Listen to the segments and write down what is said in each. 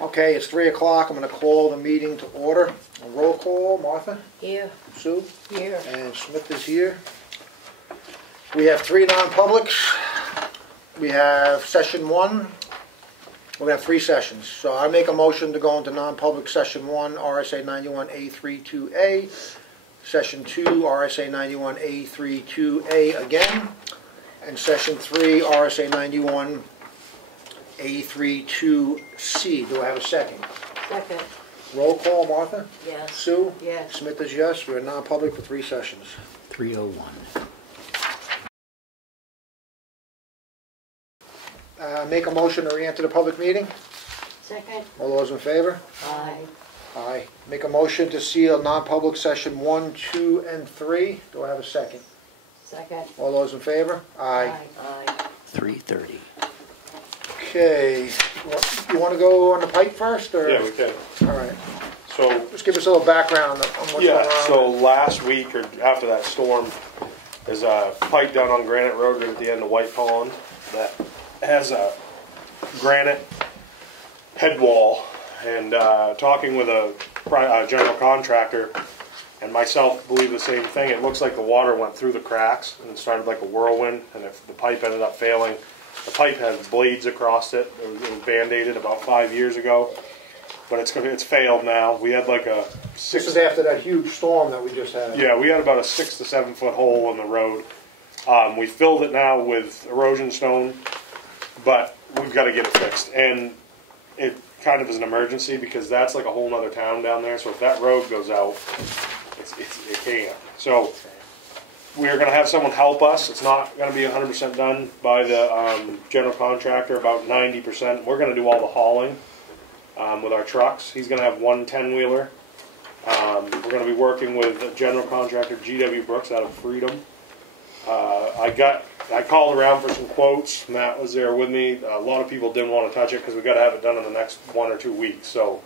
Okay, it's 3 o'clock. I'm going to call the meeting to order. A roll call. Martha? Here. Sue? Here. And Smith is here. We have 3 non-publics. We have session 1. We're going to have 3 sessions. So I make a motion to go into non-public session 1, RSA 91A32A. Session 2, RSA 91A32A again. And session 3, RSA 91A32C. Do I have a second? Second. Roll call, Martha? Yes. Sue? Yes. Smith is yes. We're non-public for 3 sessions. 301. Make a motion to re-enter the public meeting. Second. All those in favor? Aye. Aye. Make a motion to seal non-public session 1, 2, and 3. Do I have a second? Second. All those in favor? Aye. Aye. 330. Okay. You want to go on the pipe first? Or? Yeah, we can. All right. So, Just give us a little background on what's going on. so last week or after that storm, there's a pipe down on Granite Road right at the end of White Pond that has a granite head wall. And talking with a general contractor and myself believe the same thing. It looks like the water went through the cracks and it started like a whirlwind, and if the pipe ended up failing. The pipe has blades across it. It was band-aided about 5 years ago, but it's failed now. We had like a This is after that huge storm that we just had. Yeah, we had about a 6 to 7 foot hole in the road. We filled it now with erosion stone, but we've got to get it fixed. And it kind of is an emergency because that's like a whole other town down there. So if that road goes out, it can't. So we're going to have someone help us. It's not going to be 100% done by the general contractor, about 90%. We're going to do all the hauling with our trucks. He's going to have one 10-wheeler. We're going to be working with a general contractor, GW Brooks, out of Freedom. I called around for some quotes. Matt was there with me. A lot of people didn't want to touch it because we've got to have it done in the next 1 or 2 weeks. So,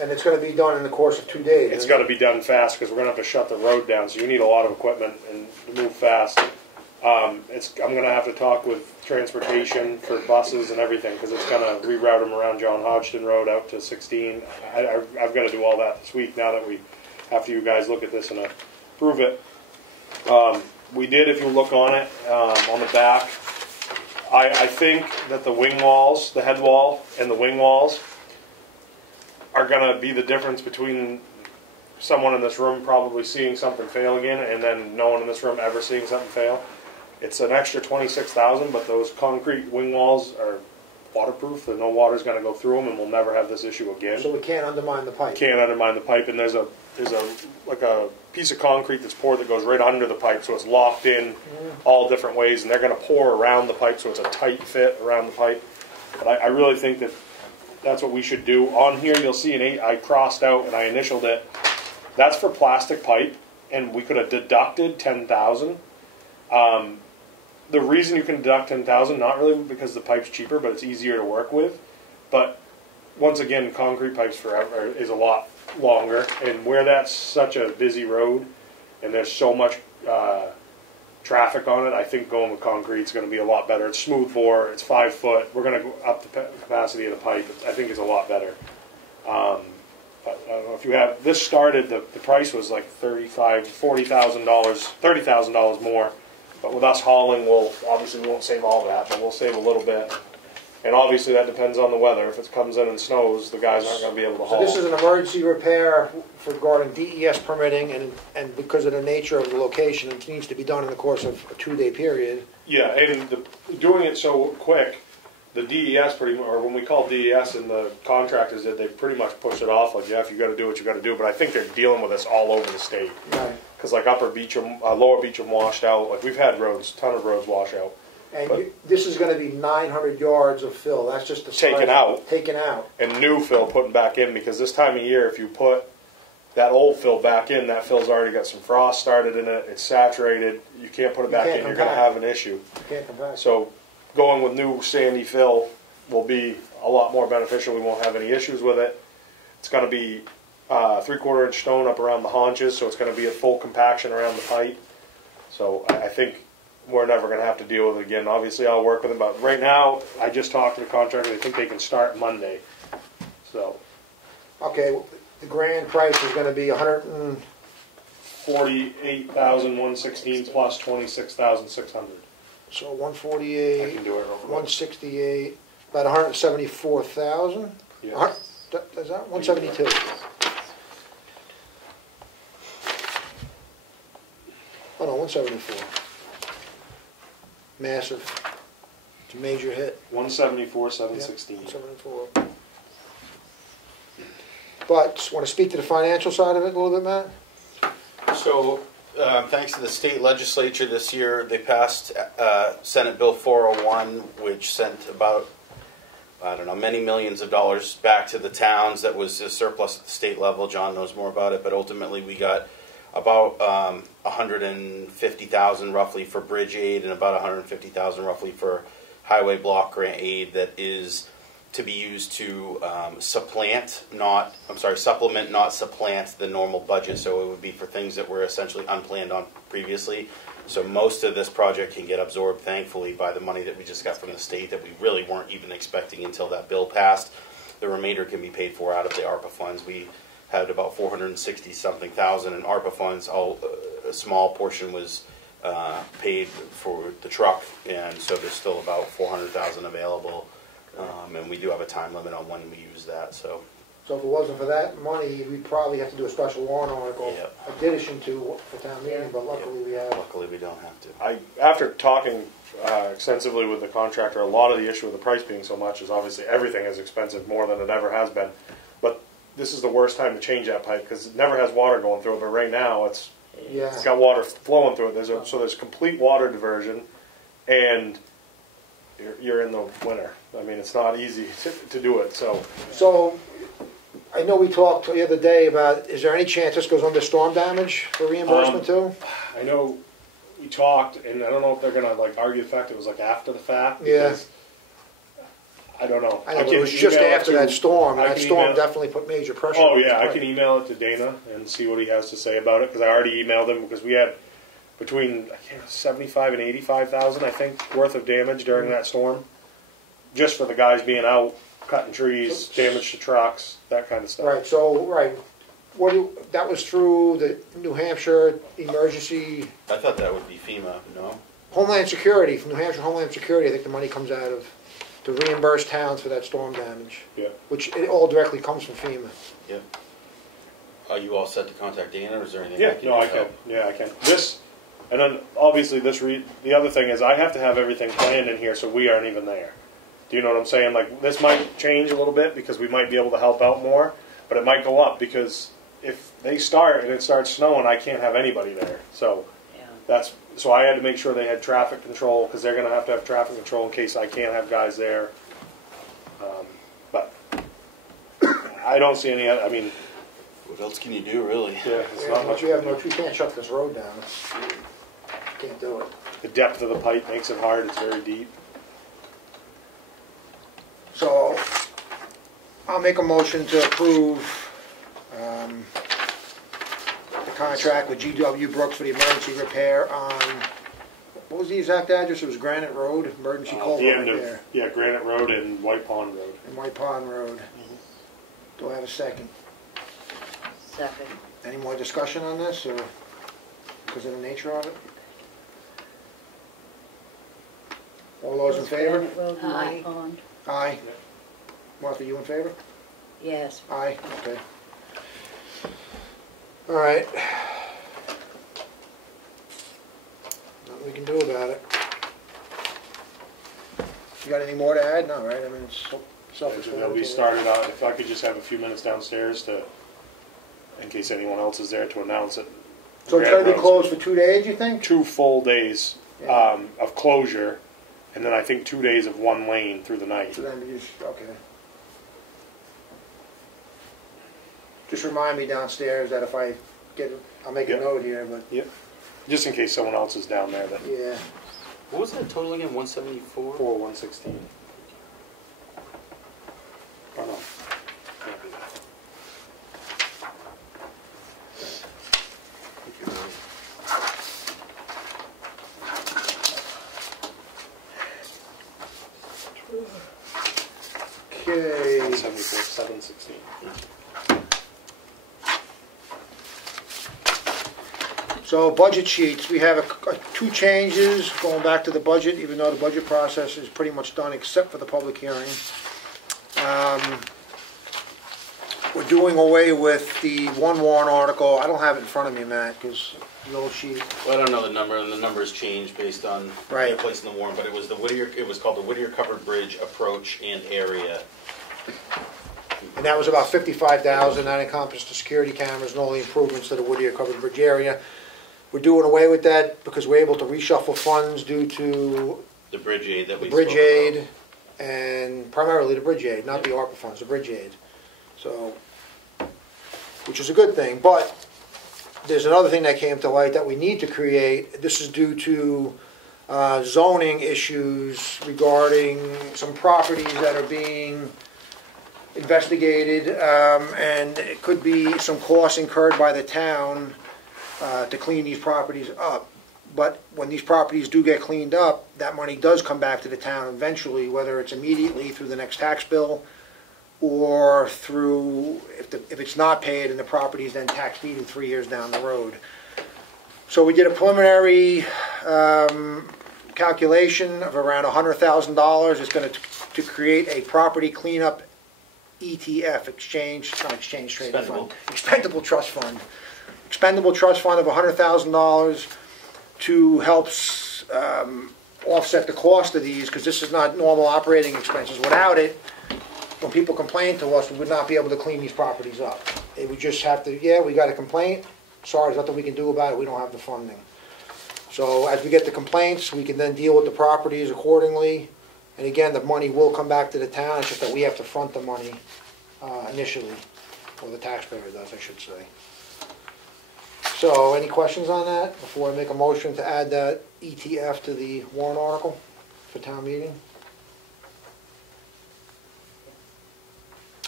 And it's going to be done in the course of 2 days. it's got to be done fast because we're going to have to shut the road down. So you need a lot of equipment and to move fast. I'm going to have to talk with transportation for buses and everything because it's going to reroute them around John Hodgson Road out to 16. I've got to do all that this week now that after you guys look at this and approve it. We did, if you look on it, on the back, I think that the wing walls, the head wall and the wing walls are going to be the difference between someone in this room probably seeing something fail again and then no one in this room ever seeing something fail. It's an extra $26,000, but those concrete wing walls are waterproof, so no water's going to go through them and we'll never have this issue again. So we can't undermine the pipe. Can't undermine the pipe, and there's a piece of concrete that's poured that goes right under the pipe, so it's locked in all different ways, and they're going to pour around the pipe, so it's a tight fit around the pipe. But I really think that that's what we should do. On here, you'll see an 8. I crossed out and I initialed it. That's for plastic pipe, and we could have deducted $10,000. The reason you can deduct $10,000, not really because the pipe's cheaper, but it's easier to work with. But once again, concrete pipes forever is a lot longer, and where that's such a busy road and there's so much traffic on it, I think going with concrete is going to be a lot better. It's smooth bore, it's 5 foot. We're going to go up the capacity of the pipe. I think it's a lot better. But I don't know if you have this started. The price was like $30,000 more. But with us hauling, we won't save all that, but we'll save a little bit. And obviously that depends on the weather. If it comes in and snows, the guys aren't going to be able to haul. So this is an emergency repair regarding DES permitting, and because of the nature of the location, it needs to be done in the course of a 2-day period. Yeah, and doing it so quick, the DES or when we call DES and the contractors did, they pretty much pushed it off. Like, yeah, if you got to do what you got to do. But I think they're dealing with this all over the state. Right. Because like Upper Beecham, Lower Beecham washed out. Like we've had ton of roads wash out. And this is going to be 900 yards of fill. That's just the taken out. Taken out. And new fill putting back in, because this time of year, if you put that old fill back in, that fill's already got some frost started in it. It's saturated. You can't put it back in. You're going to have an issue. You can't come back. So going with new sandy fill will be a lot more beneficial. We won't have any issues with it. It's going to be 3/4 inch stone up around the haunches, so it's going to be a full compaction around the pipe. So I think we're never going to have to deal with it again. Obviously, I'll work with them, but right now, I just talked to the contractor. They think they can start Monday. So Okay, the grand price is gonna be 48,116 plus 26,600. so I 148, can do it real quick. 168, about 174,000? Yeah. Is that 172? Oh no, 174. Massive. It's a major hit. 174,716. 174. But, want to speak to the financial side of it a little bit, Matt? So, thanks to the state legislature this year, they passed Senate Bill 401, which sent about, I don't know, many millions of dollars back to the towns. That was a surplus at the state level. John knows more about it, but ultimately we got about 150,000 roughly for bridge aid and about 150,000 roughly for highway block grant aid that is to be used to supplement, not supplant the normal budget. So it would be for things that were essentially unplanned on previously. So most of this project can get absorbed, thankfully, by the money that we just got from the state that we really weren't even expecting until that bill passed. The remainder can be paid for out of the ARPA funds. We had about 460-something thousand in ARPA funds. A small portion was paid for the truck, and so there's still about 400,000 available. And we do have a time limit on when we use that. So So if it wasn't for that money, we'd probably have to do a special warrant article addition to for town meeting, but luckily we have. luckily we don't have to. After talking extensively with the contractor, a lot of the issue with the price being so much is obviously everything is expensive, more than it ever has been. But this is the worst time to change that pipe because it never has water going through it. But right now it's got water flowing through it. So there's complete water diversion, and you're in the winter. I mean, it's not easy to do it. So I know we talked the other day about, is there any chance this goes under storm damage for reimbursement too? I know we talked, and I don't know if they're gonna like argue the fact it was like after the fact. Yeah. Because I don't know. I know, it was just after that storm, and that storm definitely put major pressure on Oh this yeah, I pipe. can email it to Dana and see what he has to say about it because I already emailed him because we had between 75 and 85,000 I think worth of damage during that storm, just for the guys being out cutting trees, damage to trucks, that kind of stuff. Right, that was through the New Hampshire Emergency I thought that would be FEMA, no? Homeland Security, from New Hampshire Homeland Security. I think the money comes out of to reimburse towns for that storm damage. Yeah. Which it all directly comes from FEMA. Yeah. Are you all set to contact Dana, or is there anything Yeah, I can no, I help? can. Yeah, I can. This, and then obviously the other thing is I have to have everything planned in here so we aren't even there. Do you know what I'm saying? Like, this might change a little bit because we might be able to help out more, but it might go up because if they start and it starts snowing, I can't have anybody there. So so I had to make sure they had traffic control because they're going to have traffic control in case I can't have guys there. But I don't see any. I mean, What else can you do, really? yeah, it's not much. We can't shut this road down. Can't do it. The depth of the pipe makes it hard. It's very deep. So, I'll make a motion to approve the contract with GW Brooks for the emergency repair on, what was the exact address? It was Granite Road, emergency The culvert end repair. of Granite Road and White Pond Road. And White Pond Road. Do I have a second? Second. Any more discussion on this, or because of the nature of it? All those in favor? Granite Road and Aye. White Pond. Aye. Martha, you in favor? Yes. Aye, okay. All right. Nothing we can do about it. You got anything more to add? No, right? I mean, it's And self-explanatory. then we started out, if I could just have a few minutes downstairs in case anyone else is there to announce it. So it's gonna be closed for 2 days, you think? 2 full days Yeah. of closure, and then I think 2 days of one lane through the night. So then we just, okay. Just remind me downstairs that if I get, I'll make a Yeah. note here, but, Yep. Just in case someone else is down there that yeah. What was that total again? 174? 116. Oh no. Can't be that. Okay. 174, 16. So budget sheets, we have two changes going back to the budget, even though the budget process is pretty much done except for the public hearing. We're doing away with the one warrant article. I don't have it in front of me, Matt, because the old sheet. Well, I don't know the number, and the numbers changed based on Right. the place in the warrant, but it was the Whittier, it was called the Whittier Covered Bridge Approach and Area. And that was about 55,000. That encompassed the security cameras and all the improvements to the Whittier Covered Bridge area. We're doing away with that because we're able to reshuffle funds due to The bridge aid that the we bridge spoke about. aid, and primarily the bridge aid, not the ARPA funds, the bridge aid. So, which is a good thing, but there's another thing that came to light that we need to create. This is due to zoning issues regarding some properties that are being investigated, and it could be some costs incurred by the town to clean these properties up. But when these properties do get cleaned up, that money does come back to the town eventually, whether it's immediately through the next tax bill or through, if it's not paid and the property is then tax deeded 3 years down the road. So we did a preliminary calculation of around $100,000. It's going to create a property cleanup ETF, expendable trust fund. Expendable trust fund of $100,000 to help offset the cost of these, because this is not normal operating expenses. Without it, when people complain to us, we would not be able to clean these properties up. They would just have to, yeah, we got a complaint, sorry, there's nothing we can do about it, we don't have the funding. So as we get the complaints, we can then deal with the properties accordingly. And again, the money will come back to the town, it's just that we have to front the money initially, or the taxpayer does, I should say. So, any questions on that before I make a motion to add that ETF to the warrant article for town meeting?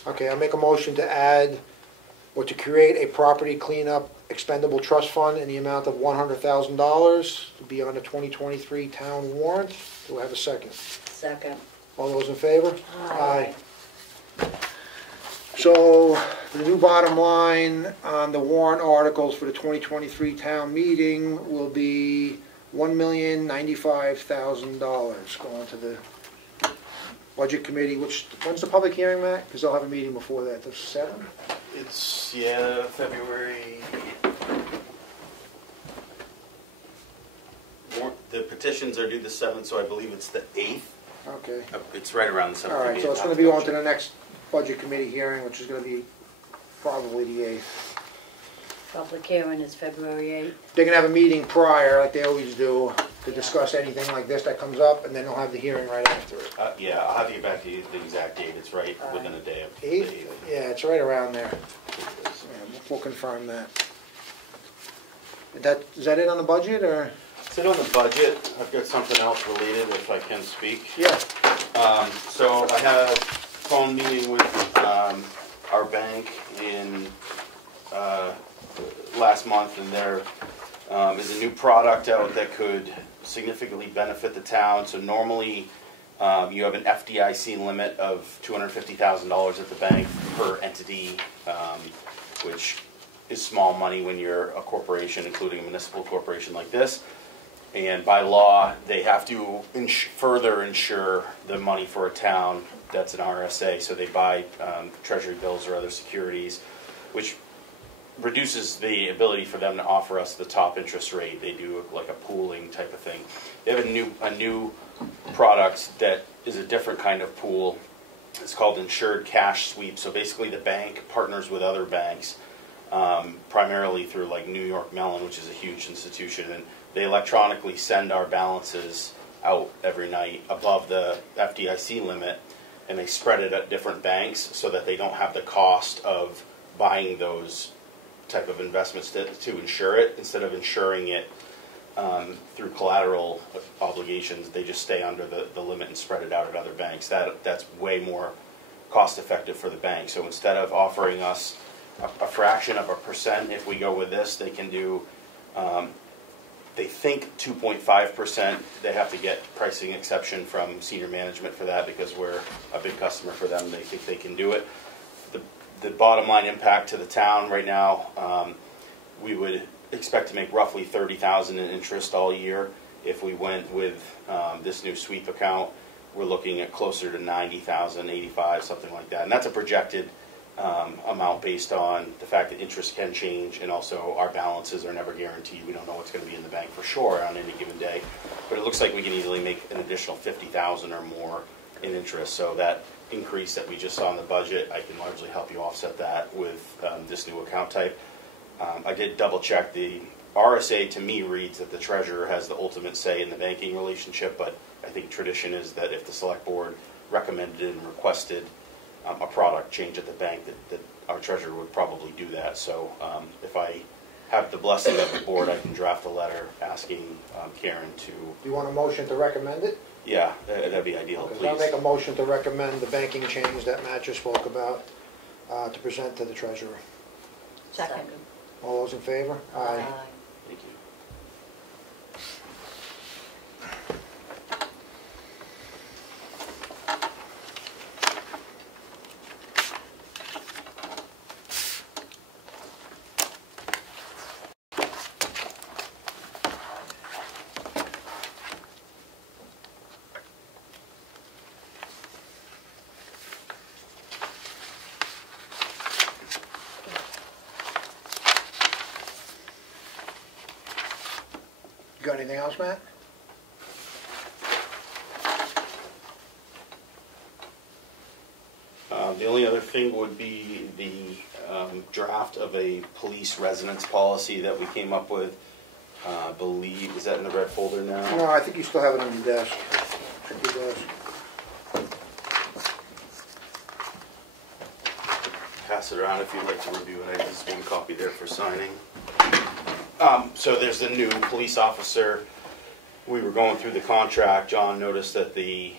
Okay, I'll make a motion to add, or to create a property cleanup expendable trust fund in the amount of $100,000 to be on the 2023 town warrant. Do I have a second? Second. All those in favor? Aye. So, the new bottom line on the warrant articles for the 2023 town meeting will be $1,095,000 going to the budget committee, when's the public hearing, Matt? Because they'll have a meeting before that, the 7th? It's, yeah, February. The petitions are due the 7th, so I believe it's the 8th. Okay. It's right around the 7th. All right, so it's going to be on to the next budget committee hearing, which is going to be probably the 8th. Public hearing is February 8th. They're going to have a meeting prior, like they always do, to discuss anything like this that comes up, and then they'll have the hearing right after it. Yeah, I'll have to get back to you the exact date. It's right within a day of the 8th? 8th. Yeah, it's right around there. Yeah, we'll confirm that. Is that it on the budget, or? Sit on the budget. I've got something else related if I can speak. Yeah. So I had a phone meeting with our bank in last month, and there is a new product out that could significantly benefit the town. So normally you have an FDIC limit of $250,000 at the bank per entity, which is small money when you're a corporation, including a municipal corporation like this. And by law, they have to further insure the money for a town that's an RSA. So they buy treasury bills or other securities, which reduces the ability for them to offer us the top interest rate. They do like a pooling type of thing. They have a new product that is a different kind of pool. It's called Insured Cash Sweep. So basically the bank partners with other banks, primarily through like New York Mellon, which is a huge institution, and they electronically send our balances out every night above the FDIC limit, and they spread it at different banks so that they don't have the cost of buying those type of investments to insure it. Instead of insuring it through collateral obligations, they just stay under the limit and spread it out at other banks. That's way more cost effective for the bank. So instead of offering us a fraction of a percent, if we go with this, they can do, they think 2.5%. They have to get pricing exception from senior management for that because we're a big customer for them. They think they can do it. the bottom line impact to the town right now, we would expect to make roughly $30,000 in interest all year. If we went with this new sweep account, we're looking at closer to 90,000, 85, something like that. And that's a projected amount based on the fact that interest can change, and also our balances are never guaranteed. We don't know what's going to be in the bank for sure on any given day. But it looks like we can easily make an additional 50,000 or more in interest. So that increase that we just saw in the budget, I can largely help you offset that with this new account type. I did double check. The RSA to me reads that the treasurer has the ultimate say in the banking relationship, but I think tradition is that if the select board recommended and requested a product change at the bank, that our treasurer would probably do that. So if I have the blessing of the board, I can draft a letter asking Karen to... Do you want a motion to recommend it? Yeah, that'd be ideal, Okay, please. I'll make a motion to recommend the banking change that Matt just spoke about to present to the treasurer. Second. All those in favor? Aye. Thank you. You got anything else, Matt? The only other thing would be the draft of a police residence policy that we came up with. I believe, is that in the red folder now? No, I think you still have it on your desk. Check your desk. Pass it around if you'd like to review it. I have just one copy there for signing. So there's the new police officer. We were going through the contract. John noticed that the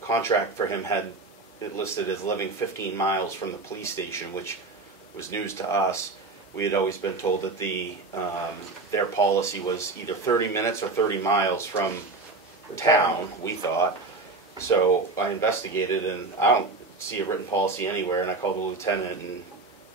contract for him had it listed as living 15 miles from the police station, which was news to us. We had always been told that their policy was either 30 minutes or 30 miles from town, we thought. So I investigated, and I don't see a written policy anywhere, and I called the lieutenant, and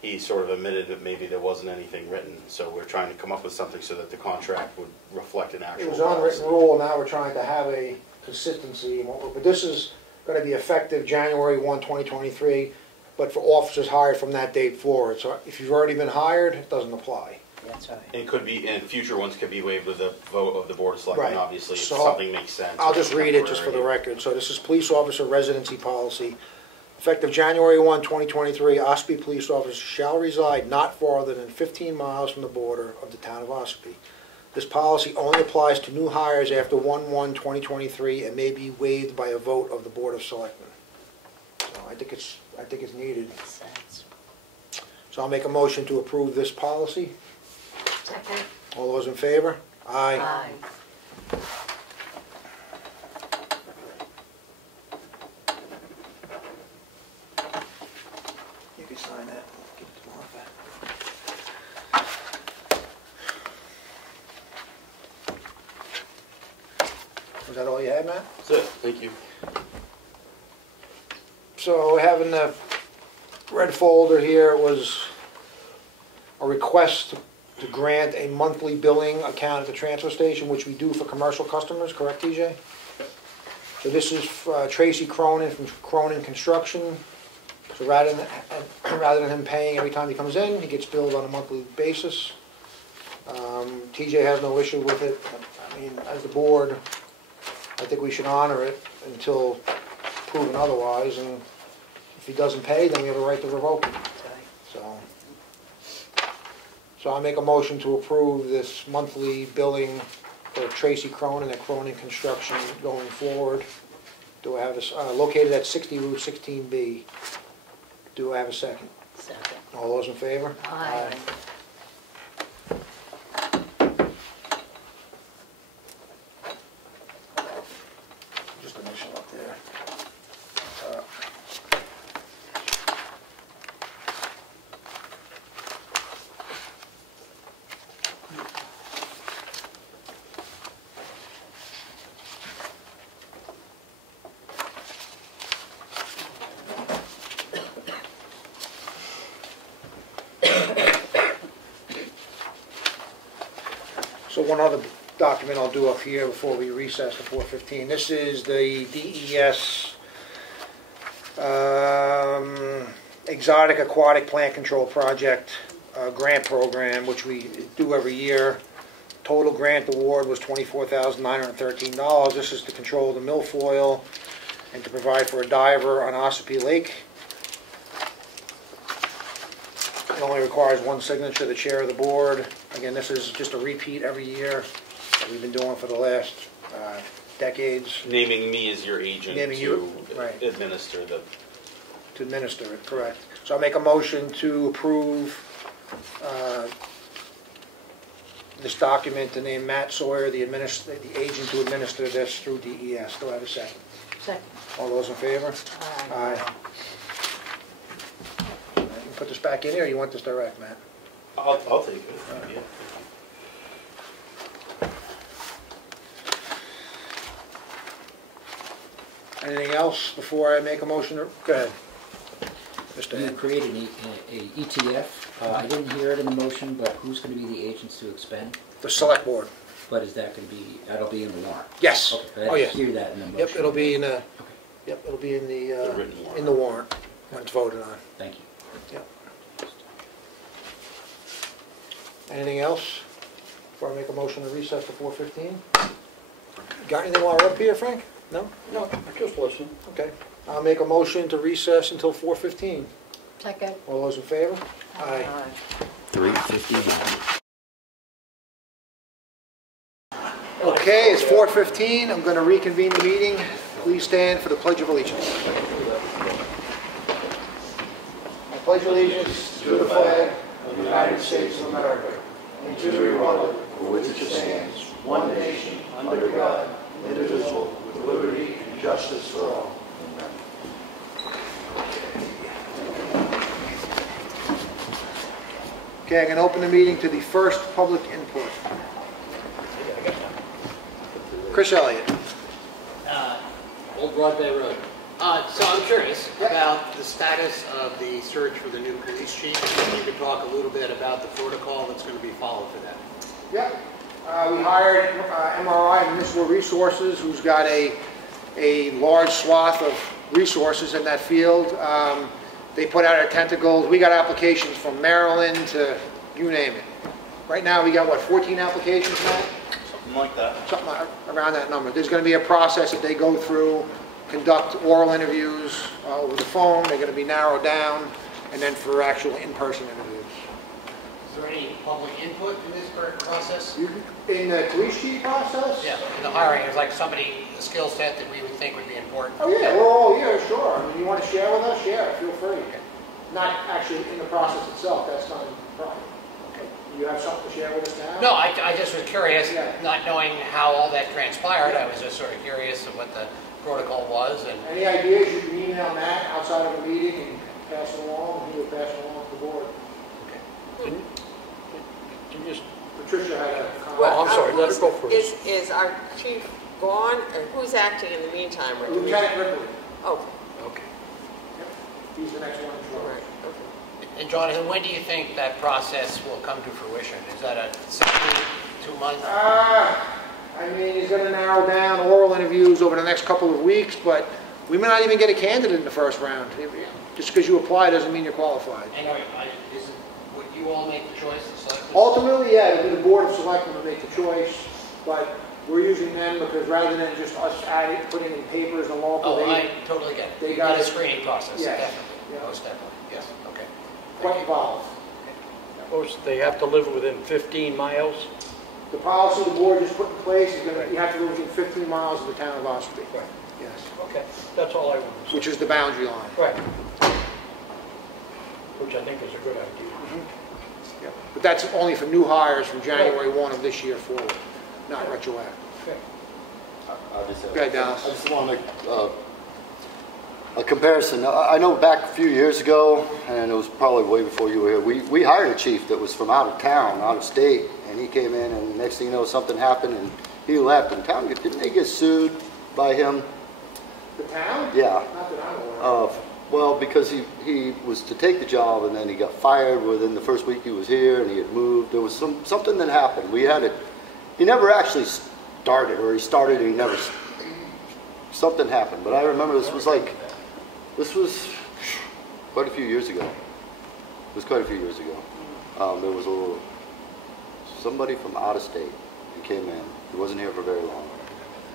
he sort of admitted that maybe there wasn't anything written. So we're trying to come up with something so that the contract would reflect an actual It was policy. unwritten rule, now we're trying to have a consistency. But this is going to be effective January 1, 2023, but for officers hired from that date forward. So if you've already been hired, it doesn't apply. That's right. And could be, and future ones could be waived with a vote of the Board of Selectmen, Right. obviously, if So, something makes sense. I'll or just read it just for the temporary. record. So this is police officer residency policy. Effective January 1, 2023, Ossipee police officers shall reside not farther than 15 miles from the border of the town of Ossipee. This policy only applies to new hires after 1/1/2023 and may be waived by a vote of the Board of Selectmen. So I think it's needed. Makes sense. So I'll make a motion to approve this policy. Second. All those in favor? Aye. Aye. You can sign that. Give it to Martha. Was that all you had, Matt? That's it, thank you. So having the red folder here, it was a request to grant a monthly billing account at the transfer station, which we do for commercial customers, correct, TJ? So this is Tracy Cronin from Cronin Construction. So rather than him paying every time he comes in, he gets billed on a monthly basis. TJ has no issue with it. I mean, as the board, I think we should honor it until proven otherwise, and if he doesn't pay, then we have a right to revoke it. That's right. So I'll make a motion to approve this monthly billing for Tracy Cronin at Cronin Construction going forward. Do I have this, located at 60 Route 16B. Do I have a second? Second. All those in favor? Aye. Just initial up there. So one other document I'll do up here before we recess to 4:15. This is the DES Exotic Aquatic Plant Control Project grant program, which we do every year. Total grant award was $24,913. This is to control the milfoil and to provide for a diver on Ossipee Lake. It only requires one signature, the chair of the board. Again, this is just a repeat every year that we've been doing for the last decades. Naming me as your agent Naming to you, right. administer the. To administer it, correct. So I'll make a motion to approve this document to name Matt Sawyer, the agent to administer this through DES. Do I have a second? Second. All those in favor? Aye. You can put this back in here, or you want this direct, Matt? I'll take it. Yeah. Anything else before I make a motion? Go ahead. Mr. You Ed. created a ETF. I didn't hear it in the motion, but who's going to be the agents to expend? The select board. But is that going to be, that'll be in the warrant? Yes. Okay, Oh, I yes. didn't hear that in the motion. Yep, it'll be in the, yep, it'll be in The written warrant. in the warrant when it's voted on. Thank you. Yep. Anything else before I make a motion to recess to 4:15? Got anything while we're up here, Frank? No? No, just listen. Okay. I'll make a motion to recess until 4:15. Second. All those in favor? Aye. 351. Okay, it's 4:15. I'm going to reconvene the meeting. Please stand for the Pledge of Allegiance. I pledge allegiance to the flag of the United States of America and to the republic for which it stands, one nation, under God, indivisible, with liberty and justice for all. Okay, I'm going to open the meeting to the first public input. Chris Elliott. Old Broad Bay Road. So I'm curious about the status of the search for the new police chief. If you could talk a little bit about the protocol that's going to be followed for that. Yep. We hired MRI, Municipal Resources, who's got a large swath of resources in that field. They put out our tentacles. We got applications from Maryland to you name it. Right now we got, what, 14 applications, Matt? Something like that. Something around that number. There's going to be a process that they go through, conduct oral interviews over the phone. They're going to be narrowed down, and then for actual in-person interviews. Is there any public input in this process? In the police chief process? Yeah, in the hiring, there's like somebody, a skill set that we would think would be important. Oh yeah, we're all here, sure. I mean, you want to share with us? Share, feel free. Not actually in the process itself, that's not a problem. Okay. You have something to share with us now? No, I just was curious, Yeah. not knowing how all that transpired. I was just sort of curious of what the protocol was. And Any ideas, you can email Matt outside of a meeting and pass it along, and he will pass it along to the board. Patricia had a comment. Well, I'm sorry, let her go first. Is our chief gone, or who's acting in the meantime? Or do we- Lieutenant Ripley. Oh, okay. Yep. He's the next one in all charge. right, okay. And Jonathan, when do you think that process will come to fruition? Is that a 2 month? I mean, he's going to narrow down oral interviews over the next couple of weeks, but we may not even get a candidate in the first round. Just because you apply doesn't mean you're qualified. Anyway, would you all make the choice? The selectmen? Ultimately, yeah, it'll be the Board of Selectmen to make the choice, but we're using them because rather than just us putting in papers and local, Oh, I totally get it. they You got need a it. screening process, Yes. definitely. Yeah. Most definitely, yes, okay. quite involved. They have to live within 15 miles? The policy the board just put in place is going to, you have to live within 15 miles of the town of Ossipee. Right. Yes, Okay, that's all I want to say. which is the boundary line. Right. Which I think is a good idea. Yep. But that's only for new hires from January 1 of this year forward, not retroactive. Okay. Go ahead, Dallas. I just want to make a comparison. I know back a few years ago, and it was probably way before you were here, we hired a chief that was from out of town, out of state, and he came in, and next thing you know, something happened, and he left. And town, didn't they get sued by him? The town? Yeah. Not that I'm aware of. Well, because he was to take the job, and then he got fired within the first week he was here, and he had moved. There was something that happened. We had it he never actually started, or he started and he never, something happened. But I remember this was quite a few years ago. It was quite a few years ago. There was somebody from out of state who came in. He wasn't here for very long.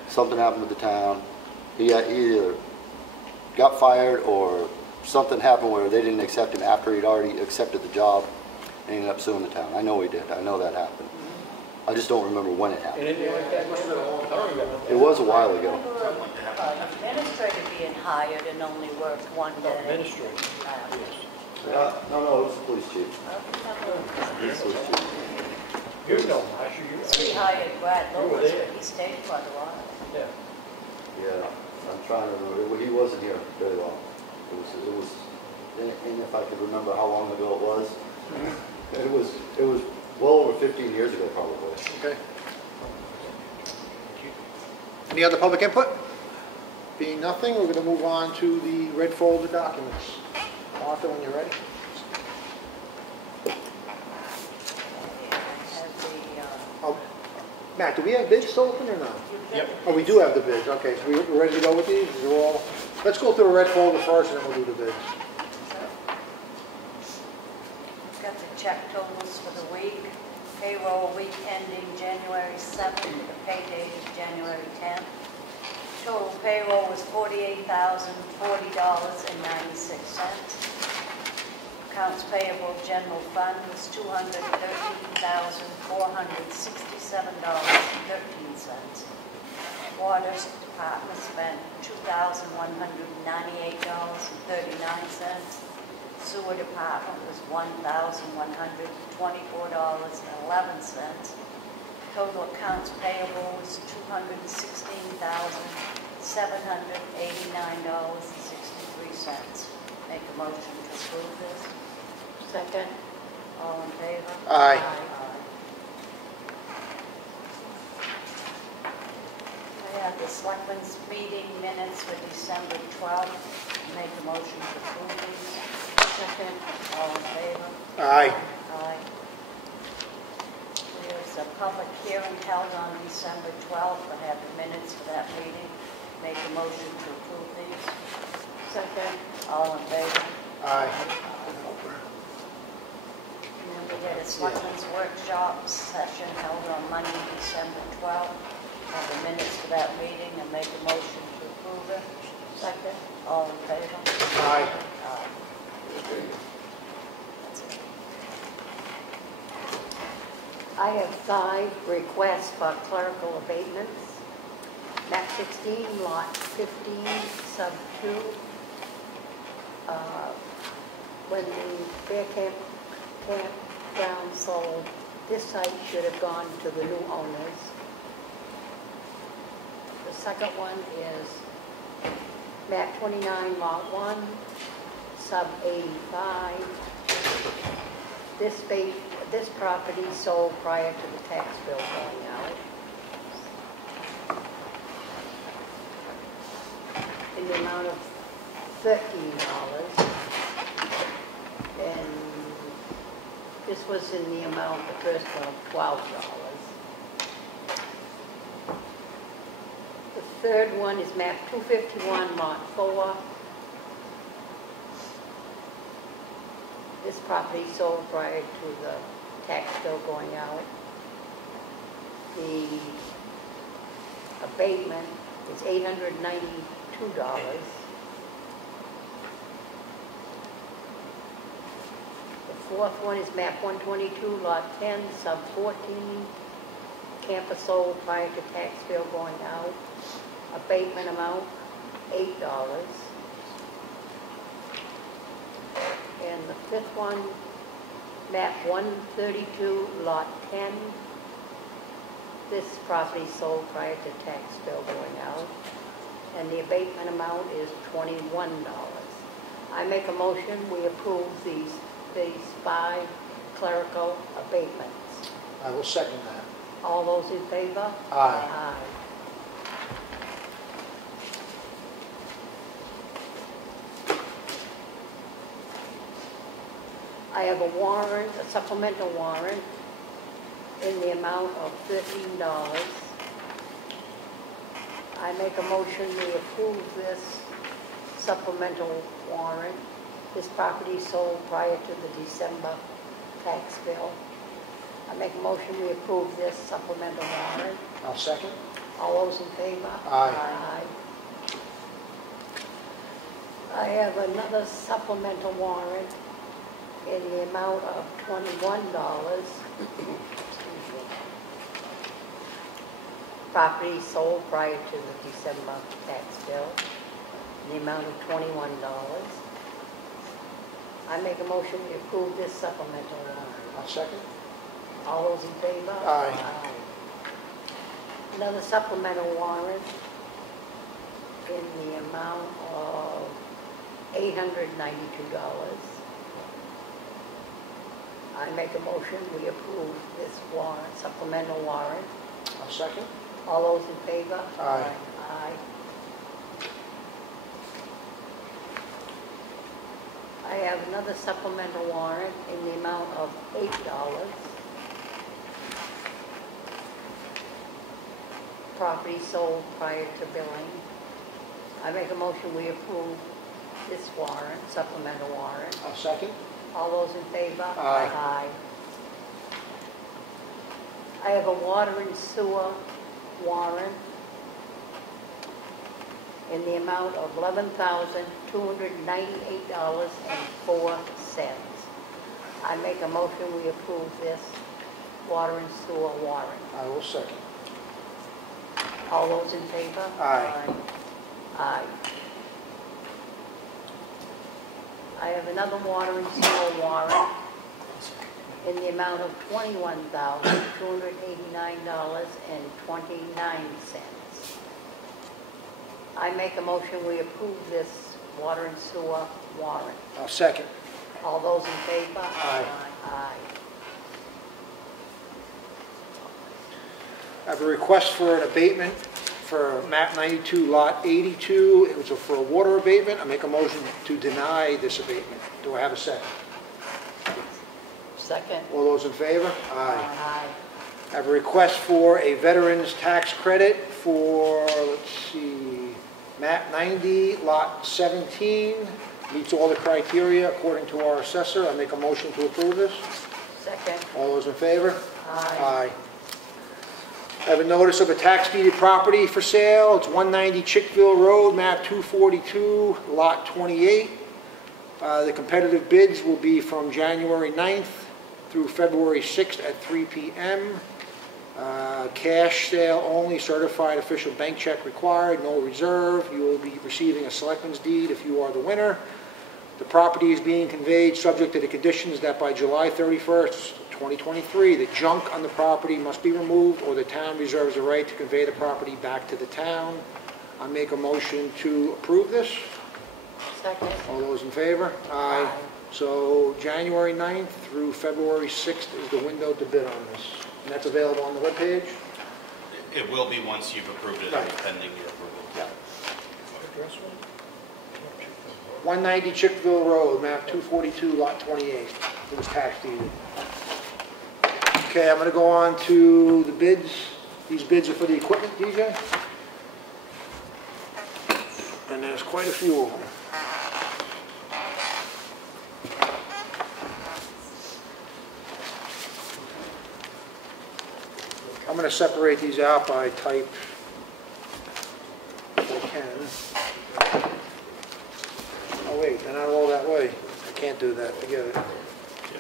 Something happened with the town. He either got fired or something happened where they didn't accept him after he'd already accepted the job and he ended up suing the town. I know he did. I know that happened. I just don't remember when it happened. And it must have been a long time ago. It was a while ago. Administrator being hired and only worked one day. Administrator, yes. No, it was the police chief. It was the police chief. You know, Marcia, We hired Brad You were Lewis, there. but he stayed quite a while. Yeah. Yeah, I'm trying to remember. He wasn't here very long. It was, and if I could remember how long ago it was, it was well over 15 years ago probably. Okay. Any other public input? Being nothing, we're going to move on to the red folder documents. Arthur, when you're ready. Matt, do we have bids to open or not? Yep. Oh, we do have the bids. Okay, so we're ready to go with these? They're all, let's go through the red folder first and then we'll do the bids. Got the check totals for the week. Payroll week ending January 7th. The pay date is January 10th. Total payroll was $48,040.96. Accounts payable general fund was $213,467.13. Water department spent $2,198.39. Sewer department was $1,124.11. Total accounts payable was $216,789.63. Make a motion to approve this. Second. All in favor? Aye. I have the Selectmen's meeting minutes for December 12th. Make a motion to approve these. Second. All in favor? Aye. Aye. There's a public hearing held on December 12th. I have the minutes for that meeting. Make a motion to approve these. Second. All in favor? Aye. And then we had a Selectmen's workshop session held on Monday, December 12th. Have the minutes for that meeting and make a motion to approve it. Second. All in favor? Aye. Aye. That's it. I have 5 requests for clerical abatements. Map 16, lot 15, sub 2. When the Bear Campground sold, this site should have gone to the new owners. The second one is map 29, lot 1, sub 85. This property sold prior to the tax bill going out. In the amount of $13. And this was in the amount, the first one, of $12. The third one is map 251, lot 4. This property sold prior to the tax bill going out. The abatement is $892. The fourth one is map 122, lot 10, sub 14. Campus sold prior to tax bill going out. Abatement amount, $8. And the fifth one, map 132, lot 10. This property sold prior to tax bill going out. And the abatement amount is $21. I make a motion, we approve these 5 clerical abatements. I will second that. All those in favor? Aye. Aye. I have a warrant, a supplemental warrant in the amount of $13. I make a motion we approve this supplemental warrant. This property sold prior to the December tax bill. I make a motion we approve this supplemental warrant. I'll second. All those in favor? Aye. I have another supplemental warrant in the amount of $21. Property sold prior to the December tax bill in the amount of $21. I make a motion we approve this supplemental warrant. I'll second. All those in favor? Aye. Another supplemental warrant in the amount of $892. I make a motion we approve this warrant, supplemental warrant. I'll second. All those in favor? Aye. Aye. I have another supplemental warrant in the amount of $8. Property sold prior to billing. I make a motion we approve this warrant, supplemental warrant. I'll second. All those in favor? Aye. Aye. I have a water and sewer warrant in the amount of $11,298.04. I make a motion we approve this water and sewer warrant. I will second. All those in favor? Aye. Aye. I have another water and sewer warrant in the amount of $21,289.29. I make a motion we approve this water and sewer warrant. I'll second. All those in favor? Aye. Aye. I have a request for an abatement for map 92, lot 82. It was for a water abatement. I make a motion to deny this abatement. Do I have a second? Second. All those in favor? Aye. Aye. I have a request for a veteran's tax credit for, let's see, map 90, lot 17. Meets all the criteria according to our assessor. I make a motion to approve this. Second. All those in favor? Aye. I have a notice of a tax deeded property for sale. It's 190 Chickville Road, map 242, lot 28. The competitive bids will be from January 9th through February 6th at 3 p.m. Cash sale only, certified official bank check required, no reserve. You will be receiving a selectman's deed if you are the winner. The property is being conveyed subject to the conditions that by July 31st, 2023, the junk on the property must be removed or the town reserves the right to convey the property back to the town. I make a motion to approve this. Second. All those in favor? Aye. So January 9th through February 6th is the window to bid on this. And that's available on the webpage? It will be once you've approved it, Right. pending your approval. Yeah. 190 Chickville Road, map 242, lot 28. It was tax deeded. Okay, I'm going to go on to the bids. These bids are for the equipment, DJ. And there's quite a few of them. I'm going to separate these out by type if I can. Oh wait, they're not all that way. I can't do that, forget it.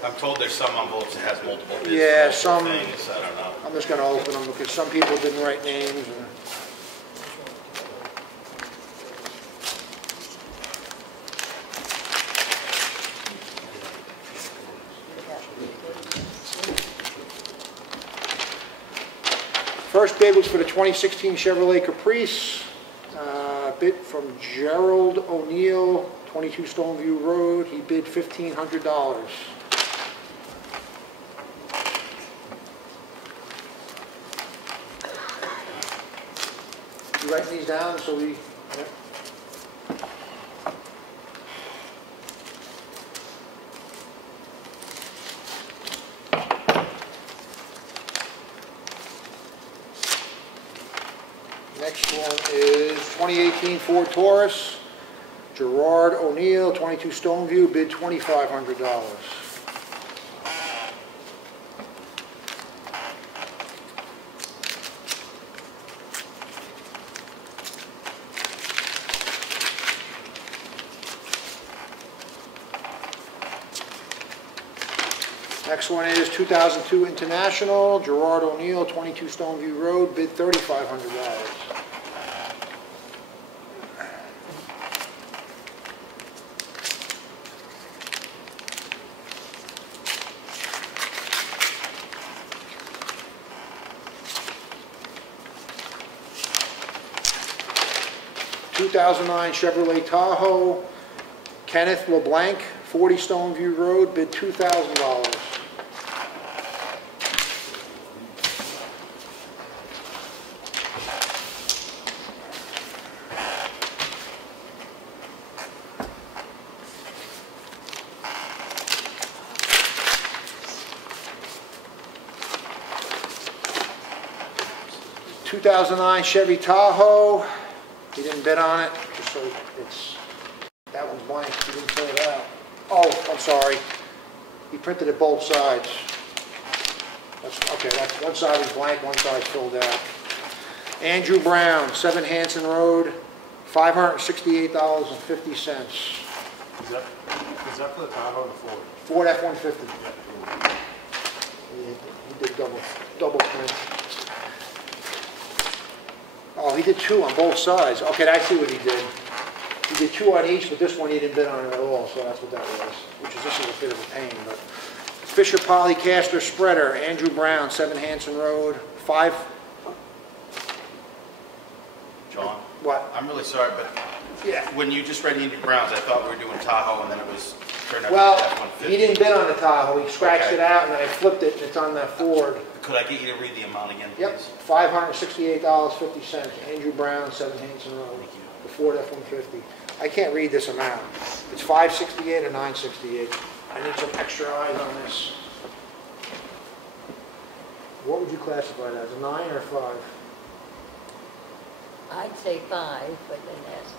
I'm told there's some envelopes that has multiple bids. Yeah, for some, multiple things, I don't know. I'm just going to open them because some people didn't write names. And first bid was for the 2016 Chevrolet Caprice. Bid from Gerald O'Neill, 22 Stoneview Road. He bid $1,500. You writing these down so we... Yeah. Next one is 2018 Ford Taurus, Gerard O'Neill, 22 Stoneview, bid $2,500. 2002 International, Gerard O'Neill, 22 Stoneview Road, bid $3,500. 2009 Chevrolet Tahoe, Kenneth LeBlanc, 40 Stoneview Road, bid $2,000. 2009 Chevy Tahoe, he didn't bid on it, just so that one's blank, he didn't fill it out. Oh, I'm sorry, he printed it both sides. That's one side is blank, one side's filled out. Andrew Brown, 7 Hanson Road, $568.50. Is that for the Tahoe or the Ford? Ford F-150. He did double print. Oh, he did 2 on both sides. Okay, I see what he did. He did 2 on each, but this one he didn't bid on it at all, so that's what that was. This is a bit of a pain, but. Fisher Polycaster Spreader, Andrew Brown, 7 Hanson Road, 5. John? What? I'm really sorry, but Yeah. when you just read Andrew Brown's, I thought we were doing Tahoe, and then it was turned out Well, to be F-150. he didn't bid on the Tahoe. He scratched Okay. it out, and then I flipped it, and it's on that Ford. Could I get you to read the amount again, please? Yep, $568.50. Andrew Brown, 7 Hanson Road, Thank you. the Ford F-150. I can't read this amount. It's $568 or $968. I need some extra eyes on this. What would you classify that as, a 9 or a 5? I'd say 5, but then that's,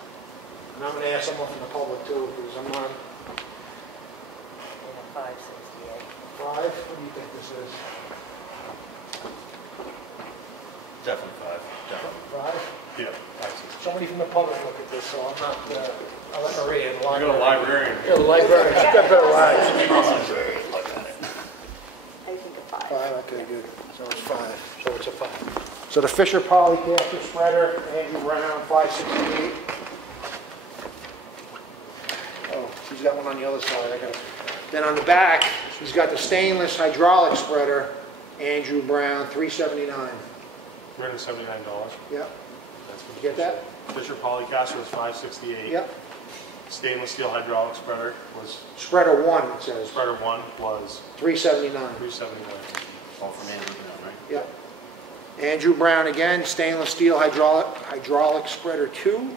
And I'm going to ask someone from the public too, because I'm on 568. 5. What do you think this is? Definitely 5. Definitely. 5? Yeah, I see. Somebody from the public look at this, so I'm not, I'll let Maria in the You got a librarian. You're the librarian, she's got better eyes. I think a 5. 5, okay, good. So it's 5. So it's a 5. So the Fisher Polycaster Spreader, Andrew Brown, 568. Oh, he's got one on the other side. Then on the back, he's got the stainless hydraulic spreader, Andrew Brown, $379. $379. Yep. That's what You get that? Fisher Polycaster was $568. Yep. Stainless steel hydraulic spreader was, Spreader 1, it says, spreader 1 was $379. $379. All from Andrew Brown, right? Yep. Andrew Brown again, stainless steel hydraulic spreader 2,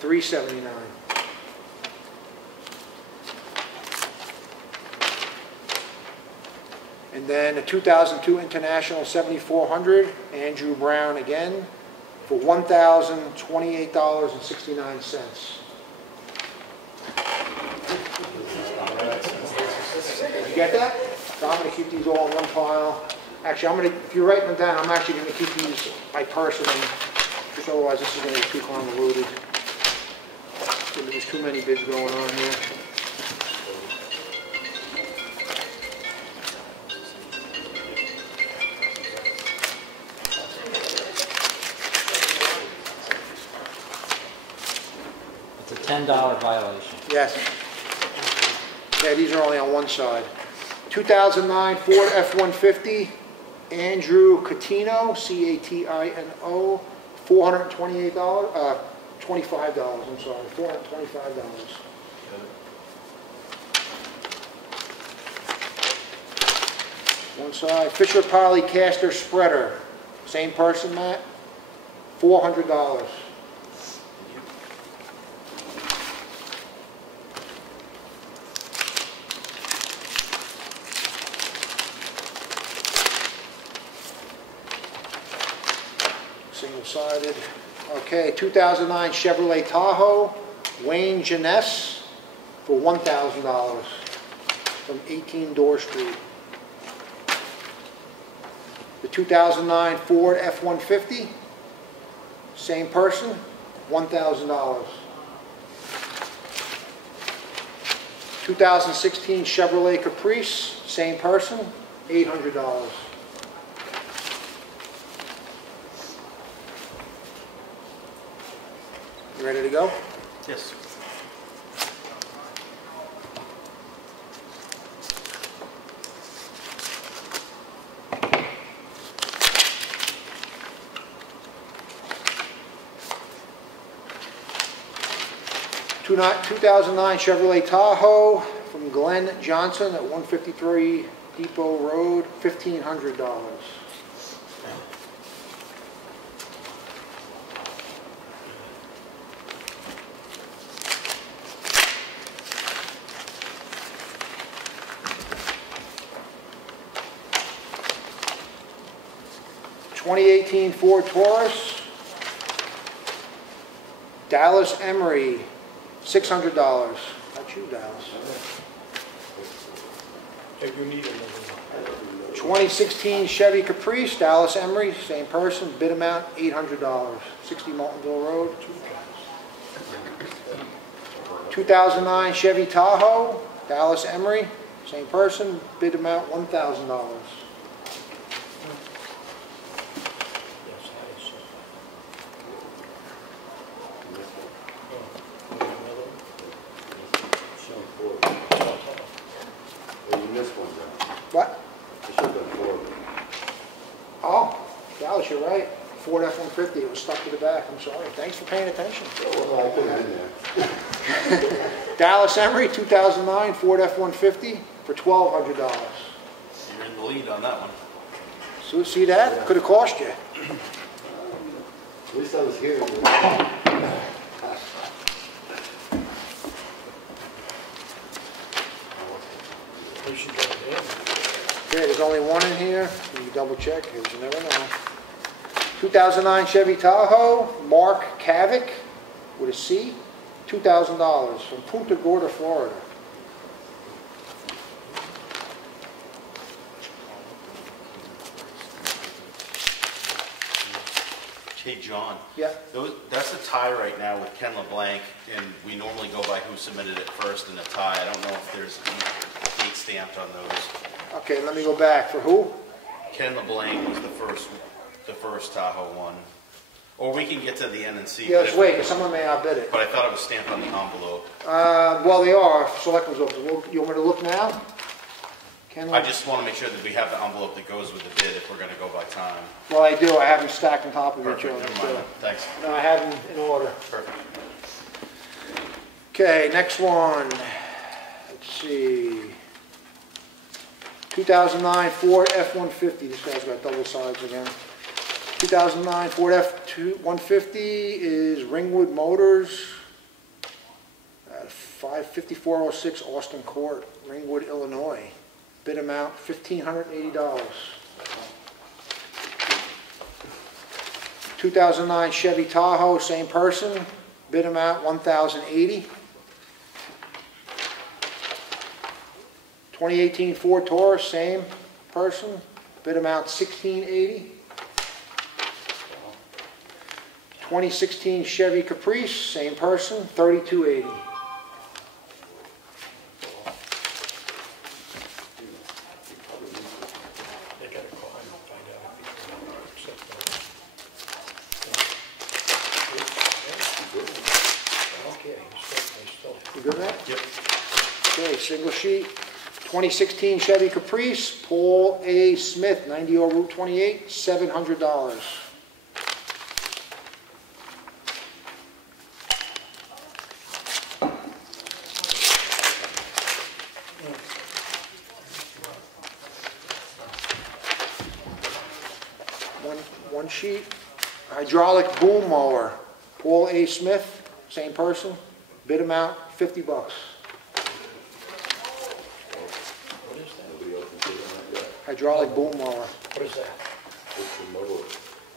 $379. And then the 2002 International 7400, Andrew Brown again, for $1,028.69. Did you get that? So I'm going to keep these all in one pile. Actually, if you're writing them down, I'm actually going to keep these by person, because otherwise this is going to be too convoluted. There's too many bids going on here. It's a $10 violation. Yes. Yeah, these are only on one side. 2009 Ford F-150, Andrew Catino, C-A-T-I-N-O, $428, $25, I'm sorry, $425. One side. Fisher Polycaster Spreader, same person, Matt, $400. Single-sided. Okay, 2009 Chevrolet Tahoe, Wayne Janess, for $1,000 from 18 Door Street. The 2009 Ford F-150, same person, $1,000. 2016 Chevrolet Caprice, same person, $800. You ready to go? Yes. Two 2009 Chevrolet Tahoe from Glenn Johnson at 153 Depot Road, $1,500. '18 Ford Taurus, Dallas Emery, $600. That's you, Dallas. If you need another one. 2016 Chevy Caprice, Dallas Emery, same person, bid amount $800, 60 Moultonville Road. 2009 Chevy Tahoe, Dallas Emery, same person, bid amount $1,000. Yes, that is so. What? Oh, Dallas, you're right. Ford F-150, it was stuck to the back. I'm sorry. Thanks for paying attention. Dallas Emery, 2009 Ford F-150 for $1,200. You're in the lead on that one. So, see that? Could have cost you. At least I was here. We should go there. Okay, there's only one in here. You can double check, because you never know. 2009 Chevy Tahoe, Mark Cavick, with a C, $2,000 from Punta Gorda, Florida. Hey, John. Yeah. That's a tie right now with Ken LeBlanc, and we normally go by who submitted it first in a tie. I don't know if there's any date stamped on those. Okay, let me go back. For who? Ken LeBlanc was the first Tahoe one. Or we can get to the end and see. Yeah, let's wait, because someone may outbid it. But I thought it was stamped on the envelope. Well, they are. Selectmen's office. You want me to look now? I just want to make sure that we have the envelope that goes with the bid if we're going to go by time. Well, I do. I have them stacked on top of each Perfect, other. never mind. Thanks. No, I have them in order. Perfect. Okay, next one. Let's see. 2009 Ford F-150. This guy's got double sides again. 2009 Ford F-150 is Ringwood Motors, 5406 Austin Court, Ringwood, Illinois. Bid amount $1,580. 2009 Chevy Tahoe, same person. Bid amount $1,080. 2018 Ford Taurus, same person. Bid amount $1,680. 2016 Chevy Caprice, same person, $3,280. They gotta call him and find out if he's going to accept that. Okay, he's still. You good with that? Yep. Okay, single sheet. 2016 Chevy Caprice, Paul A. Smith, 90 Route 28, $700. One sheet. Hydraulic boom mower, Paul A. Smith, same person. Bid amount $50. What is that? Hydraulic boom mower. What is that?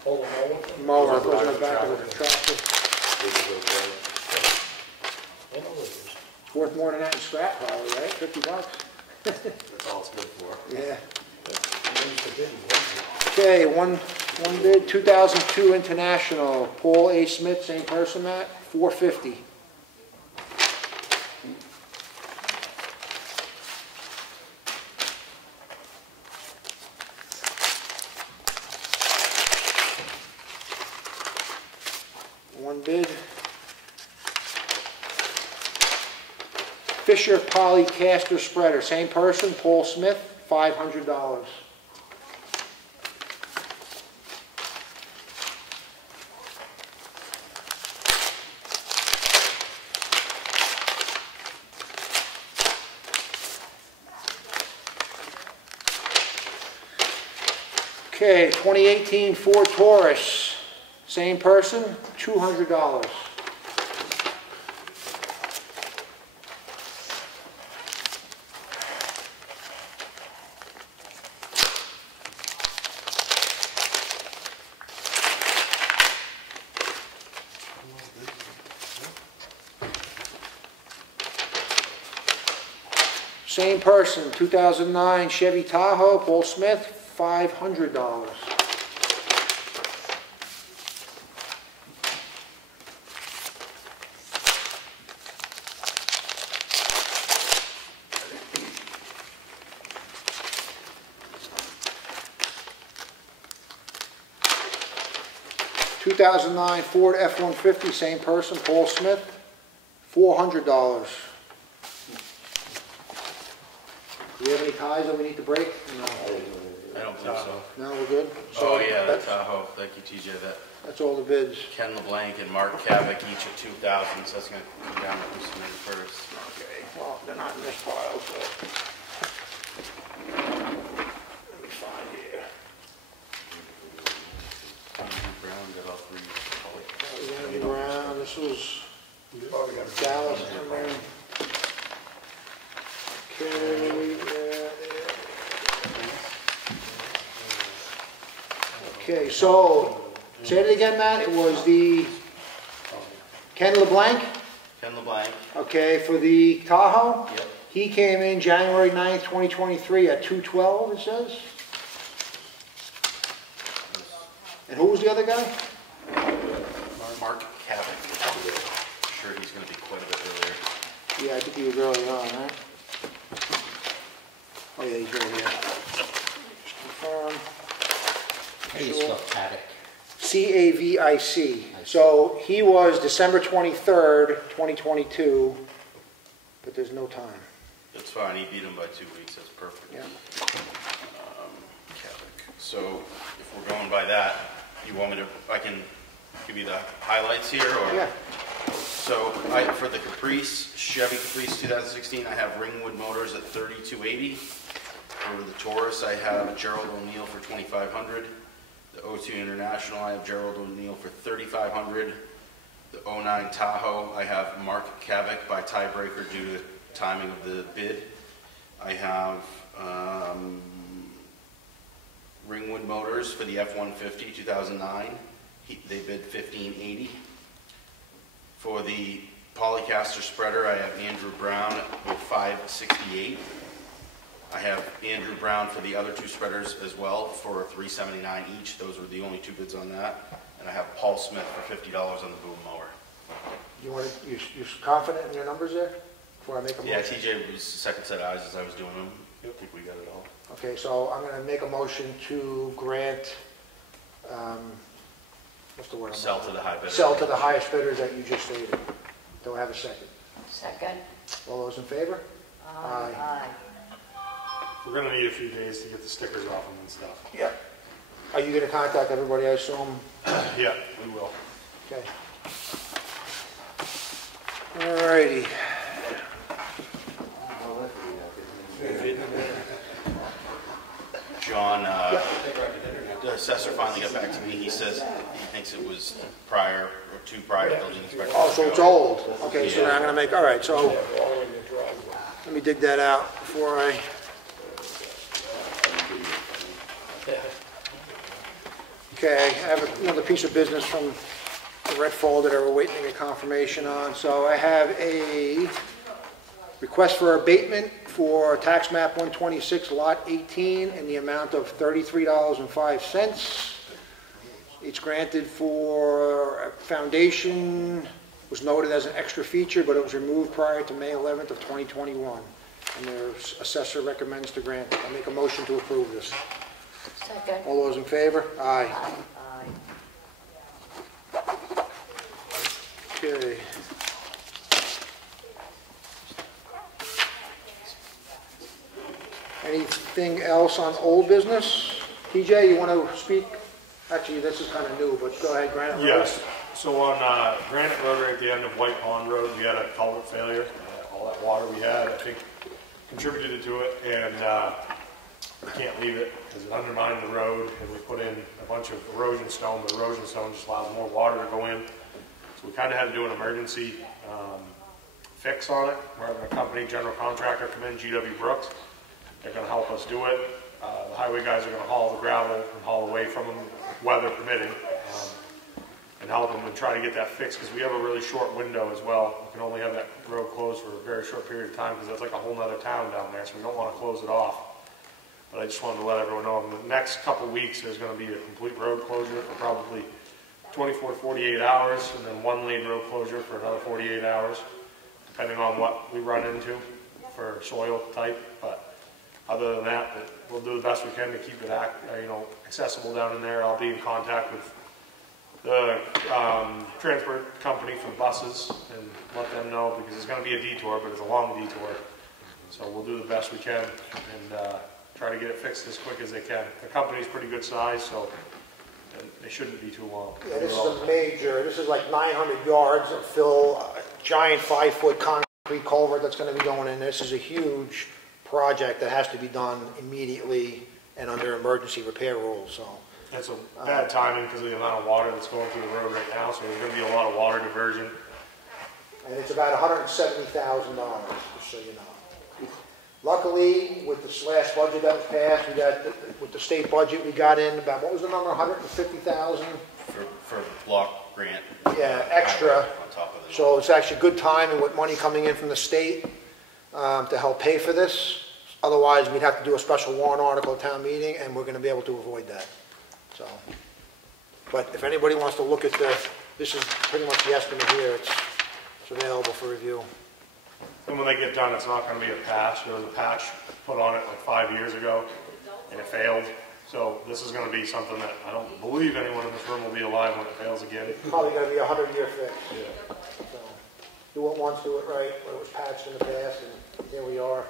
Hold them over. Mower, goes in the back of the tractor. I know it is. Worth more than that in scrap probably, right? $50. That's all it's good for. Yeah. Use the bid, wasn't it? Okay, one bid, 2002 International, Paul A. Smith, same person, Matt, $450. One bid. Fisher Polycaster Spreader, same person, Paul Smith, $500. 2018 Ford Taurus, same person, $200. 2009 Chevy Tahoe, Paul Smith, $500. 2009 Ford F-150, same person, Paul Smith, $400. Do we have any ties that we need to break? No. I don't think so. No, we're good? Oh, yeah, the Tahoe. Thank you, TJ. That's all the bids. Ken LeBlanc and Mark Kavik, each at 2,000, so that's going to come down to who's submitted first. Okay, well, they're not in this file, so. Let me find here. Brown got all three. That was Andy Brown, this was Dallas, and then. Okay, okay, so, say it again, Matt, it was the Ken LeBlanc, Ken LeBlanc. okay, for the Tahoe? Yep. He came in January 9th, 2023 at $212, it says. And who was the other guy? Mark Kavik. I'm sure he's going to be quite a bit earlier. Yeah, I think he was early on, right? Oh yeah, he's right here. Just confirm. How do you spell Paddock? C-A-V-I-C. So he was December 23rd, 2022, but there's no time. That's fine. He beat him by 2 weeks. That's perfect. Yeah. Kavik. So if we're going by that, you want me to? I can give you the highlights here, or Yeah. So for the Caprice, Chevy Caprice 2016, I have Ringwood Motors at $3,280. For the Taurus, I have Gerald O'Neill for $2,500. The 02 International, I have Gerald O'Neill for $3,500. The 09 Tahoe, I have Mark Kavik by tiebreaker due to timing of the bid. I have Ringwood Motors for the F-150 2009. They bid $1,580. For the Polycaster spreader, I have Andrew Brown with $568. I have Andrew Brown for the other two spreaders as well for $379 each. Those were the only two bids on that. And I have Paul Smith for $50 on the boom mower. You're confident in your numbers there? Before I make a motion? Yeah, TJ was the second set of eyes as I was doing them. I think we got it all. Okay, so I'm going to make a motion to grant, what's the word? Sell to the high bidder. Sell to the highest bidder that you just stated. Do I have a second? Second. All those in favor? Aye. We're going to need a few days to get the stickers off them and stuff. Yeah. Are you going to contact everybody, I assume? Yeah, we will. Okay. All righty. John, the assessor finally got back to me. He says he thinks it was prior or two prior building inspectors. Oh, so it's old. Okay, so now I'm going to make, all right, so let me dig that out before I. Okay, I have another piece of business from the red folder that we're waiting to get confirmation on. So I have a request for abatement for tax map 126, lot 18, in the amount of $33.05. It's granted for a foundation, was noted as an extra feature, but it was removed prior to May 11th of 2021. And their assessor recommends to grant it. I'll make a motion to approve this. Second. All those in favor? Aye. Okay. Anything else on old business? TJ, you want to speak? Actually, this is kind of new, but go ahead, Granite Road. Yes. So on Granite Road, right at the end of White Pond Road, we had a culvert failure. All that water we had, I think, contributed to it, and we can't leave it because it undermined the road, and we put in a bunch of erosion stone, but erosion stone just allows more water to go in. So we kind of had to do an emergency fix on it. We're having a company, general contractor, come in, GW Brooks. They're going to help us do it. The highway guys are going to haul the gravel and haul away from them, weather permitting, and help them and try to get that fixed, because we have a really short window as well. We can only have that road closed for a very short period of time, because that's like a whole nother town down there, so we don't want to close it off. But I just wanted to let everyone know, in the next couple weeks, there's going to be a complete road closure for probably 24 to 48 hours, and then one lane road closure for another 48 hours, depending on what we run into for soil type. But other than that, we'll do the best we can to keep it accessible down in there. I'll be in contact with the transport company for the buses and let them know, because it's going to be a detour, but it's a long detour. So we'll do the best we can and try to get it fixed as quick as they can. The company's pretty good size, so they shouldn't be too long. Yeah, this is a major, this is like 900 yards of fill, a giant 5-foot concrete culvert that's going to be going in. This is a huge project that has to be done immediately and under emergency repair rules. So it's a bad timing because of the amount of water that's going through the road right now, so there's going to be a lot of water diversion. And it's about $170,000, just so you know. Luckily, with the slash budget that was passed, we got with the state budget, we got in about, what was the number, 150,000 for block grant. Yeah, extra. On top of the So it's actually good timing with money coming in from the state to help pay for this. Otherwise, we'd have to do a special warrant article at town meeting, and we're going to be able to avoid that. So, but if anybody wants to look at this is pretty much the estimate here. It's available for review. And when they get done, it's not going to be a patch. There was a patch put on it like 5 years ago, and it failed. So this is going to be something that I don't believe anyone in this room will be alive when it fails again. Probably going to be a 100-year fix. Yeah. So, do it once, do it right. It was patched in the past, and here we are.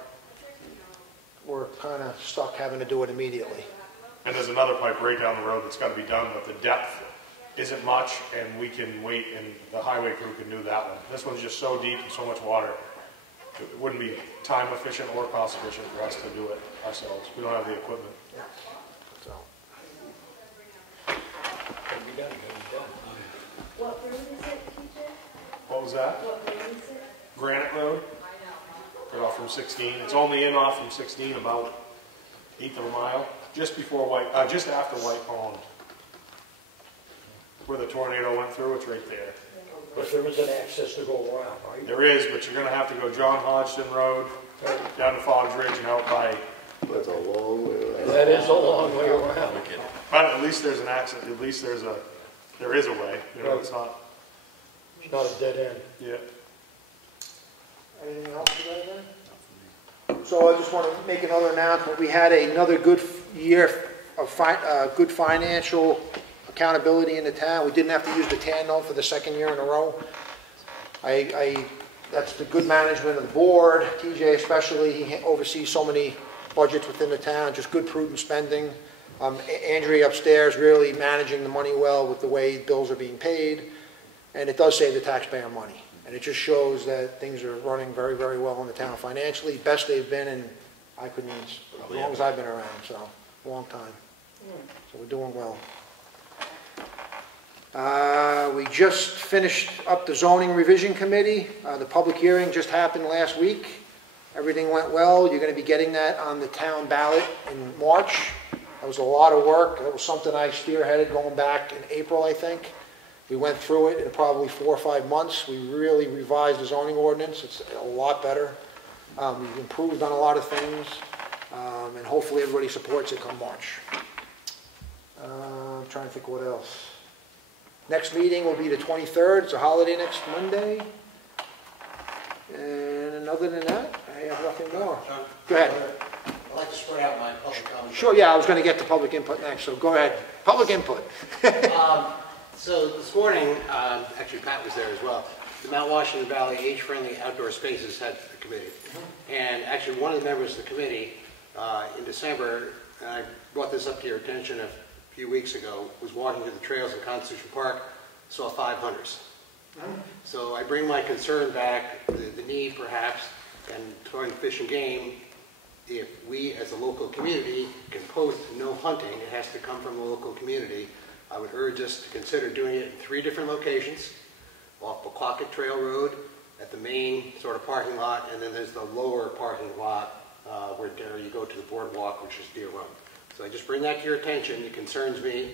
We're kind of stuck having to do it immediately. And there's another pipe right down the road that's got to be done, but the depth isn't much, and we can wait, and the highway crew can do that one. This one's just so deep and so much water. It wouldn't be time efficient or cost efficient for us to do it ourselves. We don't have the equipment. Yeah. So. What road is it, TJ? What was that? What road is it? Granite Road. Right off from 16. It's only in off from 16 about 1/8 of a mile, just after White Pond, where the tornado went through. It's right there. But there is an access to go around, right? There is, but you're going to have to go John Hodgson Road down to Foggs Ridge and out by. That's a long way around. That is a long way around. But at least there's an access. At least there is a way. You know, it's not. It's not a dead end. Yeah. Anything else you guys have? So I just want to make another announcement. We had another good year of good financial accountability in the town. We didn't have to use the TAN note for the second year in a row. That's the good management of the board, TJ especially. He oversees so many budgets within the town, just good prudent spending. Andrea upstairs really managing the money well with the way bills are being paid. And it does save the taxpayer money. And it just shows that things are running very, very well in the town financially. Best they've been in, as long as I've been around, so a long time. So we're doing well. We just finished up the zoning revision committee. The public hearing just happened last week. Everything went well. You're going to be getting that on the town ballot in March That was a lot of work. That was something I spearheaded going back in April, I think. We went through it in probably 4 or 5 months. We really revised the zoning ordinance. It's a lot better. We've improved on a lot of things, and hopefully everybody supports it come March. I'm trying to think what else. Next meeting will be the 23rd. It's a holiday next Monday. And other than that, I have nothing more. Go ahead. I'd like to spread out my public comment. Sure, yeah, I was going to get to public input next, so go ahead. Public input. So this morning, actually Pat was there as well, the Mount Washington Valley Age-Friendly Outdoor Spaces had a committee. And actually one of the members of the committee in December, and I brought this up to your attention a few weeks ago, was walking through the trails in Constitution Park, saw 5 hunters. So I bring my concern back, the need perhaps, and toward Fish and Game, if we as a local community can post no hunting, it has to come from the local community. I would urge us to consider doing it in 3 different locations, off Bucklocket Trail Road, at the main sort of parking lot, and then there's the lower parking lot where there you go to the boardwalk, which is Deer Run. So I just bring that to your attention. It concerns me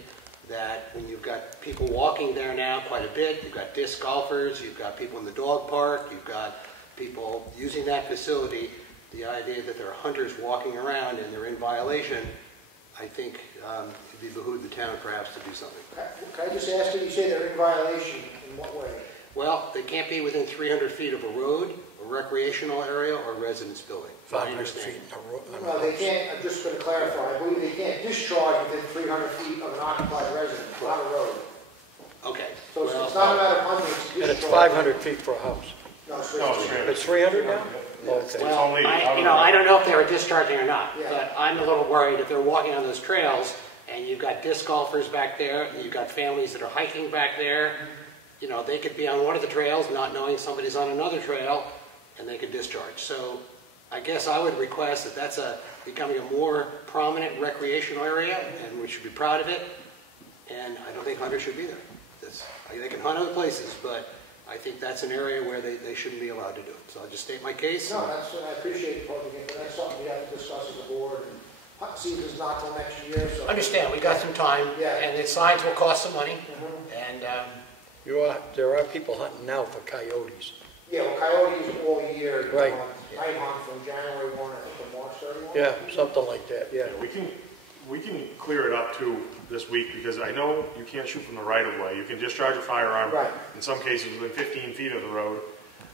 that when you've got people walking there now quite a bit, you've got disc golfers, you've got people in the dog park, you've got people using that facility, the idea that there are hunters walking around and they're in violation, I think it'd be behoove the town perhaps to do something. Can I just ask you say they're in violation, in what way? Well, they can't be within 300 feet of a road, a recreational area, or residence building. 500 feet in a road. No, they can't, I'm just going to clarify, I believe they can't discharge within 300 feet of an occupied residence, not a road. Okay. So it's not a matter of hunting, it's And it's discharge. 500 feet for a house. No, it's No, 300. It's 300 now? Okay. Well, I don't know if they were discharging or not, but I'm a little worried if they're walking on those trails and you've got disc golfers back there, and you've got families that are hiking back there. You know, they could be on one of the trails not knowing somebody's on another trail, and they could discharge. So I guess I would request that that's becoming a more prominent recreational area, and we should be proud of it. And I don't think hunters should be there. They can hunt other places, but I think that's an area where they shouldn't be allowed to do it. So I'll just state my case. No, I appreciate the public input, that's something we have to discuss as a board, and hunt season's not till next year, so. Understand, we got some time, Yeah. and the signs will cost some money, and There are people hunting now for coyotes. Yeah, well, coyotes all year. Right. Night hunt from January 1, I think, to March 31. Yeah, something like that, yeah. Yeah, we can clear it up too this week, because I know you can't shoot from the right of way. You can discharge a firearm, Right. in some cases within 15 feet of the road,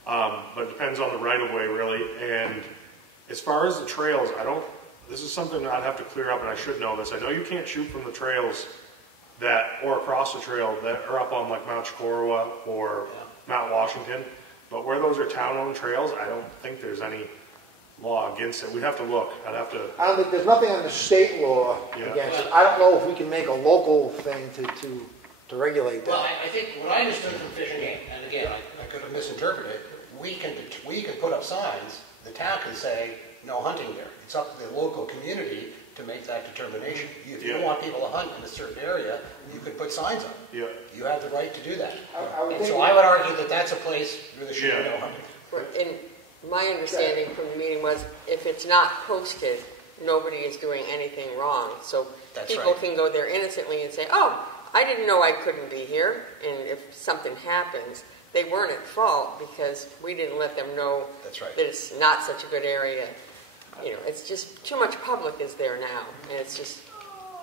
but it depends on the right of way really. And as far as the trails, this is something that I'd have to clear up, and I should know this. I know you can't shoot from the trails or across the trail that are up on like Mount Chicorowa or Mount Washington, but where those are town-owned trails, I don't think there's any law against it. We'd have to look. I don't think there's nothing on the state law against it. I don't know if we can make a local thing to regulate that. well, I think what I understood from Fish and Game, and again, I could have misinterpreted, we can put up signs, the town can say, no hunting there. It's up to the local community to make that determination. If you don't want people to hunt in a certain area, you could put signs up. Yeah. You have the right to do that. And so I would argue that that's a place where there should be no hunting. And my understanding from the meeting was, if it's not posted, nobody is doing anything wrong. So That's people right. can go there innocently and say, oh, I didn't know I couldn't be here. And if something happens, they weren't at fault because we didn't let them know That's right. that it's not such a good area. You know, it's just too much public is there now. And it's just,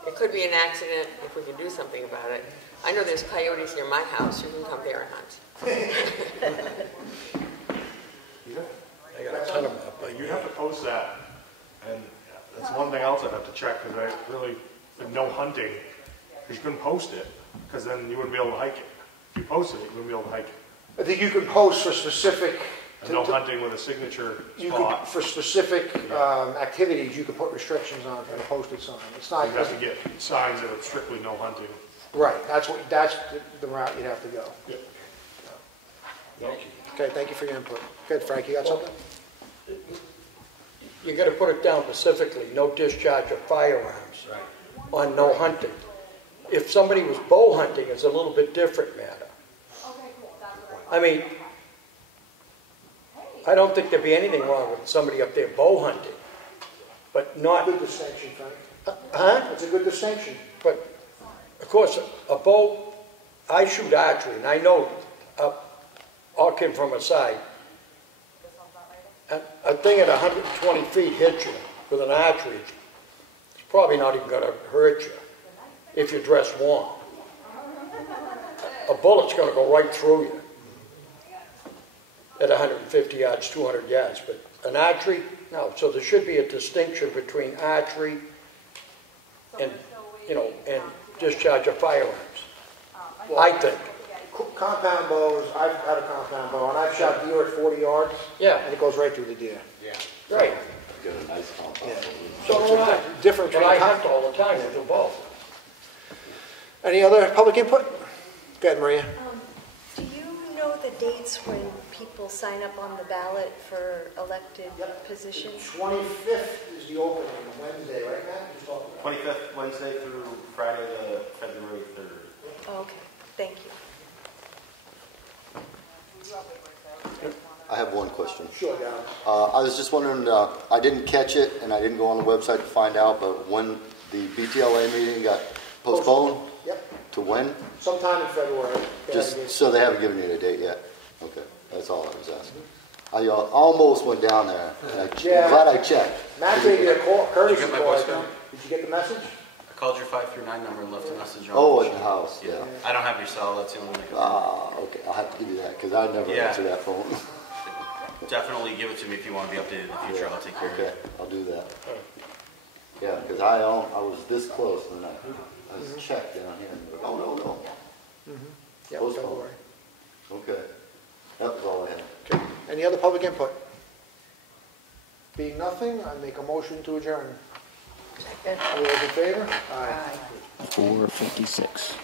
it could be an accident if we can do something about it. I know there's coyotes near my house. You can come there and hunt. I got a ton of them up. But you'd have to post that, and that's one thing else I'd have to check, because I really, with no hunting, because you couldn't post it, because then you wouldn't be able to hike it. If you posted it, you wouldn't be able to hike it. I think you can post for specific. And no hunting with a signature You spot. could, for specific activities, you could put restrictions on a posted sign. It's not. You have to get signs that are strictly no hunting. Right. That's the route you'd have to go. Yeah. Thank you. Okay. Thank you for your input. Good, Frank. You got something? You gotta put it down specifically, no discharge of firearms on no hunting. If somebody was bow hunting, it's a little bit different matter. I mean, I don't think there'd be anything wrong with somebody up there bow hunting, but not, Good distinction, Frank. Huh? It's a good distinction. But, of course, a bow, I shoot archery, and I know, all came from a side. A thing at 120 feet hits you with an archery, it's probably not even going to hurt you if you dress warm. A bullet's going to go right through you at 150 yards, 200 yards, but an archery, no. So there should be a distinction between archery and, and discharge of firearms, I think. Compound bows, I've had a compound bow, and I've shot deer at 40 yards. Yeah. And it goes right through the deer. Yeah. Right. Got a nice compound. Yeah. So it's do a I. different But I between hunt all the time with a bow. Any other public input? Go ahead, Maria. Do you know the dates when people sign up on the ballot for elected positions? 25th is the opening, Wednesday, right, Matt? You talked about 25th Wednesday through Friday, the February 3rd. Oh, okay, thank you. I have one question. Sure, Gavin. I was just wondering, I didn't catch it and I didn't go on the website to find out, but when the BTLA meeting got postponed Yep, to when? sometime in February. Just so they haven't given you a date yet? Okay, that's all I was asking. I almost went down there. And I'm glad I checked. Matt gave you a call, courtesy Did you get my call. I voicemail? think. Did you get the message? I called your 539 number and left a message on Oh, the at the house, yeah. I don't have your cell, that's the only one I can Okay, I'll have to give you that because I never Yeah. answer that phone. Definitely give it to me if you want to be updated in the future. I'll take care of Okay, it. I'll do that. Yeah, because I was this close and I was checked down here. And oh, no. Yeah, Postponed. February. Okay, that was all I had. Okay. Any other public input? Being nothing, I make a motion to adjourn. Second. All those in favor? Aye. 4:56.